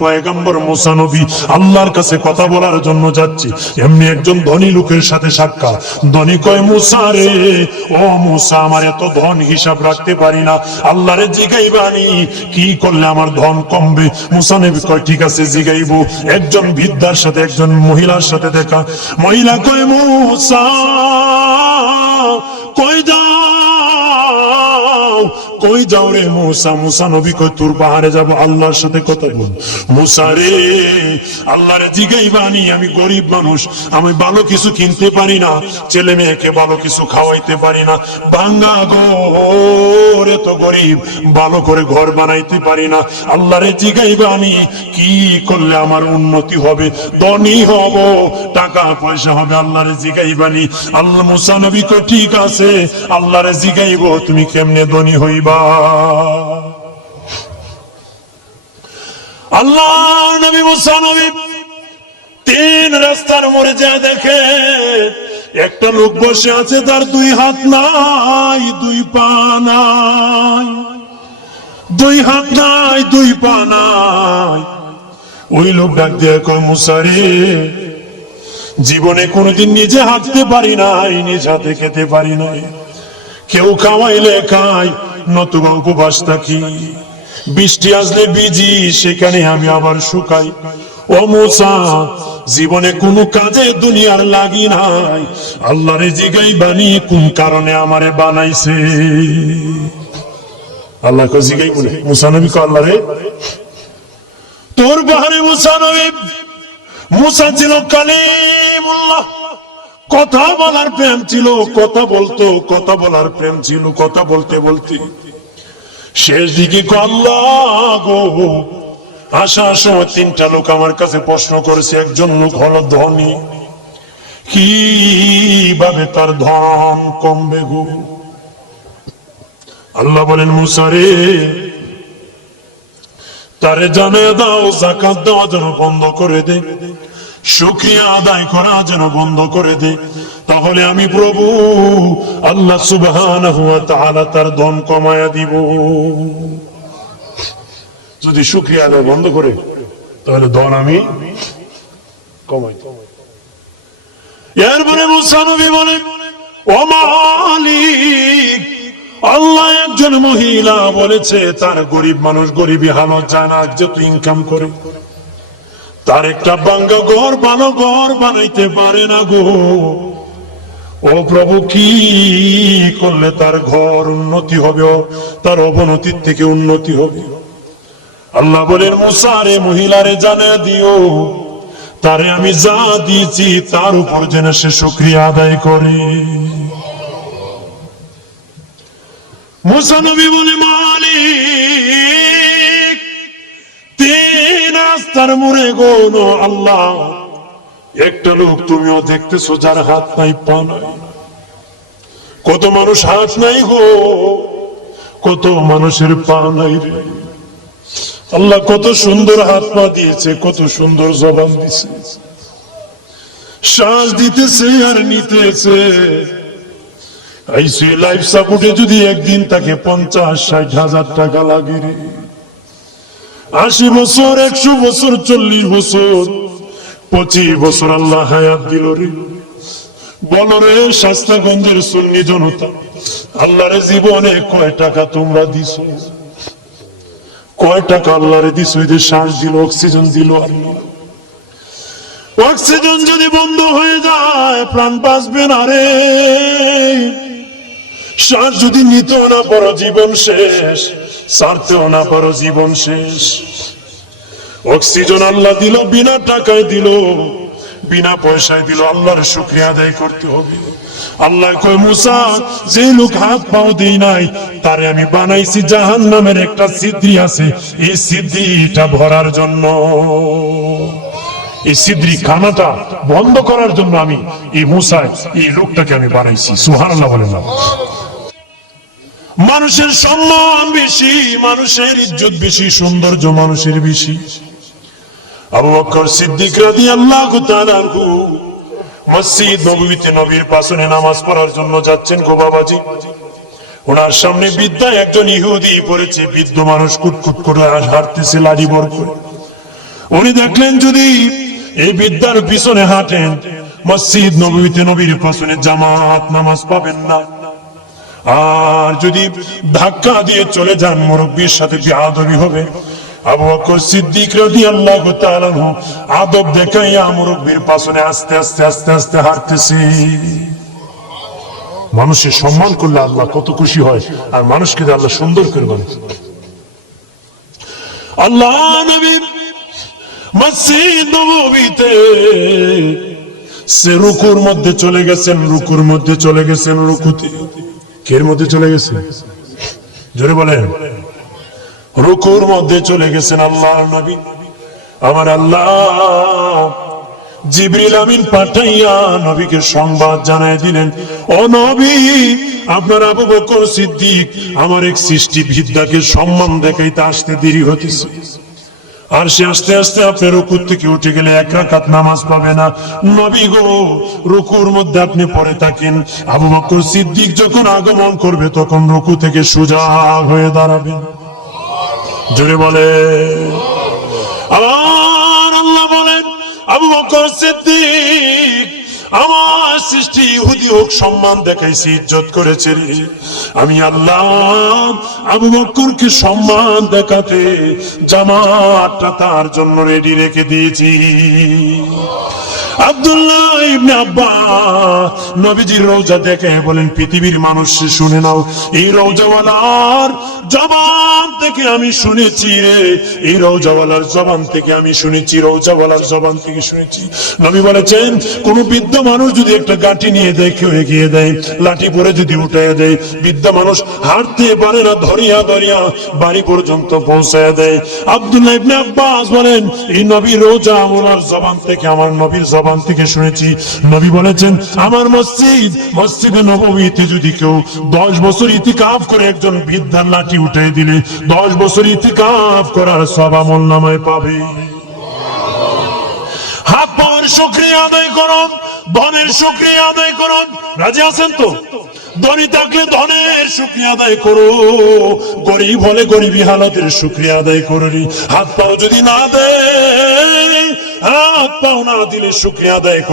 পয়গম্বর মুসা নবী আল্লাহর কাছে কথা বলার জন্য যাচ্ছে, এমনি একজন ধনী লোকের সাথে সাক্ষাৎ। ধনী কয়, মুসা রে, ও মুসা, আমার এত ধন হিসাব রাখতে পারি না, আল্লাহরে জিগাইবানি কি করলে আমার ধন কমবে। মুসা নবী কয়, ঠিক আছে জিগাইবো। একজন বৃদ্ধার সাথে একজন মহিলার সাথে দেখা। মহিলা কয়, মুসা কই যাও, কই যাও রে মুসা? মুসা নবী কই, তোর পাহাড়ে যাব, আল্লাহর সাথে কথা বল। মুসা রে, আল্লাহরে জিগাইবানি, আমি গরিব মানুষ, আমি ভালো কিছু কিনতে পারি না, ছেলে মেয়েকে ভালো কিছু খাওয়াইতে পারি না, ভাঙ্গা ঘর, এত গরিব, ভালো করে ঘর বানাইতে পারি না, আল্লাহরে জিগাইবানি কি করলে আমার উন্নতি হবে, ধনী হব, টাকা পয়সা হবে, আল্লাহরে জিগাইবানি। আল্লাহ মুসা নবী কই, ঠিক আছে, আল্লাহরে জিগাইব, তুমি কেমনে ধনী হইবা। আল্লাহ নবী মুসা নবী তিন রাস্তার মোড়ে যা দেখে একটা লোক বসে আছে, তার দুই হাত নাই, দুই পা নাই, দুই হাত নাই, দুই পা নাই। ওই লোক ডাক দিয়ে কয়, মুসা রে, জীবনে কোনোদিন নিজে হাঁটতে পারি নাই, নিজ হাতে খেতে পারি নাই, কেউ খাওয়াইলে খাই, নতুবা উপবাস থাকি, বৃষ্টি আসলে ভিজি, সেখানে আমি আবার শুকাই। ও মুসা, জীবনে কোনো কাজে দুনিয়ার লাগি নাই, আল্লাহরে জিগাইবানি কোন কারণে আমারে বানাইছে। আল্লাহ কে জিগাই বলে মুসা নবী কয়, আল্লাহরে তোর পাহাড়ে মুসা নবী, মুসা ছিল কালিমুল্লাহ, কথা বলার প্রেম ছিল, কথা বলতো, কথা বলার প্রেম ছিল, কথা বলতে বলতে শেষ দিকে আল্লাহ গো, আসার সময় তিনটা লোক আমার কাছে প্রশ্ন করেছে। একজন লোক হলো ধনী, কিভাবে তার ধন কমবে গো? আল্লাহ বলেন, মুসা রে, তারে জানিয়ে দাও, যাকাত দেওয়া যেন বন্ধ করে দে, শুকরিয়া আদায় করা যেন বন্ধ করে দে, তাহলে আমি প্রভু আল্লাহ সুবহানাহু ওয়া তাআলা তার ধন কমায়া দিব। যদি শুকরিয়া আদায় বন্ধ করে, তাহলে ধন আমি কমাই। এরপরে মুসা নবী বলেন, ও মালিক, আল্লাহ একজন মহিলা বলেছে তার গরিব মানুষ গরিবী হালত যায় না, যত ইনকাম করে তার একটা ভাঙ্গা ঘর, ভালো ঘর বানাইতে পারে না গো। ও প্রভু, কি করলে তার ঘর উন্নতি হবে, তার অবনতির থেকে উন্নতি হবে? আল্লাহ বলেন, মুসা রে, মহিলারে জানিয়ে দিও, তারে আমি যা দিয়েছি তার উপর যেন সে শুকরিয়া আদায় করে। মুসা নবী বলে, মালিক, তিন রাস্তার মোড়ে গোন আল্লাহ, একটা লোক তুমিও দেখতেছো যার হাত নাই, পা নাই। কত মানুষ হাত নাই গো, কত মানুষের পা নাই রে। আল্লাহ কত সুন্দর হাত পা দিয়েছে, কত সুন্দর জবান দিয়েছে, শ্বাস দিতেছে আর নিতেছে। আইসিইউ লাইফ সাপোর্টে যদি একদিন তাকে 50-60 হাজার টাকা লাগে রে। 80 বছর, 100 বছর, 40 বছর, 25 বছর আল্লাহ হায়াত দিল রে। বলো রে শাস্তাগঞ্জের সুন্নি জনতা, আল্লাহরে জীবনে কয় টাকা তোমরা দিছো? কয় টাকা আল্লাহরে দিছো? এই যে শ্বাস দিল, অক্সিজেন দিল, আল্লাহ অক্সিজেন যদি বন্ধ হয়ে যায় প্রাণ বাঁচবে না রে। শ্বাস যদি নিতেও না পারো জীবন শেষ, ছাড়তেও না পারো জীবন শেষ। অক্সিজেন আল্লাহ দিল, বিনা টাকায় দিল, বিনা পয়সায় দিল, আল্লাহর শুকরিয়া আদায় করতে হবে। আল্লাহ কয়, মুসা, যে লোক হাত পাও দেই নাই তারে আমি বানাইছি জাহান্নামের একটা ছিদ্রি আছে, এই ছিদ্রিটা ভরার জন্য, এই ছিদ্রি খানাটা বন্ধ করার জন্য আমি এই মুসা, এই লোকটাকে আমি বানাইছি। সুবহানাল্লাহ বলেন না? মানুষের সম্মান বেশি, মানুষের ইজ্জত বেশি, সৌন্দর্য মানুষের বেশি। আবু বকর সিদ্দিক রাদিয়াল্লাহু তাআলা আনহু মসজিদ নববীতে নবীর পাশে নামাজ পড়ার জন্য যাচ্ছেন গো বাবাজি। ওনার সামনে বৃদ্ধা একজন ইহুদি পড়েছে, বৃদ্ধ মানুষ কুটকুট করে হাঁটতেছে লাঠি বর করে। উনি দেখলেন যদি এই বিদ্যার পিছনে হাঁটেন, মসজিদ নববীতে নবীর পিছনে জামাত নামাজ পাবেন না। আর যদি ধাক্কা দিয়ে চলে যান, মুরব্বীর সাথে বেয়াদবি হবে। আবু বকর সিদ্দিক রাদিয়াল্লাহু তাআলা আদব দেখাইয়া মুরব্বীর পিছনে আস্তে আস্তে আস্তে আস্তে হাঁটতেছে। মানুষের সম্মান করলে আল্লাহ কত খুশি হয়, আর মানুষকে আল্লাহ সুন্দর করে বানায়। আল্লাহ নবী মসজিদ নববীতে সে রুকুর মধ্যে চলে গেছেন, রুকুর মধ্যে চলে গেছেন, রুকুতে কের মধ্যে চলে গেছেন, জোরে বলেন, রুকুর মধ্যে চলে গেছেন আল্লাহ নবী। আমার আল্লাহ জিবরিল আমিন পাঠাইয়া নবীকে সংবাদ জানাই দিলেন, ও নবী, আপনার আবু বকর সিদ্দিক আমার এক সৃষ্টি বিদ্যাকে সম্মান দেখাইতে আসতে দেরি হতেছে, আর সে আস্তে আস্তে আপনি রুকুর থেকে উঠে গেলে 1 রাকাত নামাজ পাবে না। নবী গো, রুকুর মধ্যে আপনি পড়ে থাকেন, আবু বকর সিদ্দিক যখন আগমন করবে তখন রুকু থেকে সোজা হয়ে দাঁড়াবেন। জোরে বলে। আবার আল্লাহ বলেন, আবু বকর সিদ্দিক আমার সৃষ্টি ইহুদি হোক সম্মান দেখাইছি, ইজ্জত করেছে, আমি আল্লাহ আবু বকরকে সম্মান দেখাতে জামাতটা তার জন্য রেডি রেখে দিয়েছি। আব্দুল্লাহ ইবনে আব্বাস নবীজির রওজা দেখে বলেন, পৃথিবীর মানুষ শুনে নাও, এই রওজাওয়ালার জবান থেকে আমি শুনেছি রে, এই রওজাওয়ালার জবান থেকে আমি শুনেছি, রওজাওয়ালার জবান থেকে শুনেছি। নবী বলেছেন, কোন বৃদ্ধ মানুষ যদি একটা গাঁটি নিয়ে দেয়, কেউ এগিয়ে দেয়, লাঠি পরে যদি উঠাইয়া দেয়, বৃদ্ধ মানুষ হাঁটতে পারে না, ধরিয়া ধরিয়া বাড়ি পর্যন্ত পৌঁছায় দেয়। আব্দুল্লাহ ইবনে আব্বাস বলেন, এই নবীর রওজাওয়ালার জবান থেকে, আমার নবীর জবান থেকে শুনেছি। নবী বলেছেন, আমার মসজিদে নববীতে যদি কেউ 10 বছর ইতিকাফ করে একজন বৃদ্ধার লাঠি উঠাই দিলে 10 বছর ইতিকাফ করার সওয়াব আমলনামায় পাবে। হাত পাওয়ার শুকরিয়া আদায় করুন, ধনের শুকরিয়া আদায় করুন। রাজি আছেন তো? ধনী থাকলে ধনের শুকরিয়া আদায় করো, গরিব হলে গরিবী হালাতের শুকরিয়া আদায় করি। হাত পাও যদি না দেয়, হাত পাও না দিলে শুকরিয়া আদায় করো।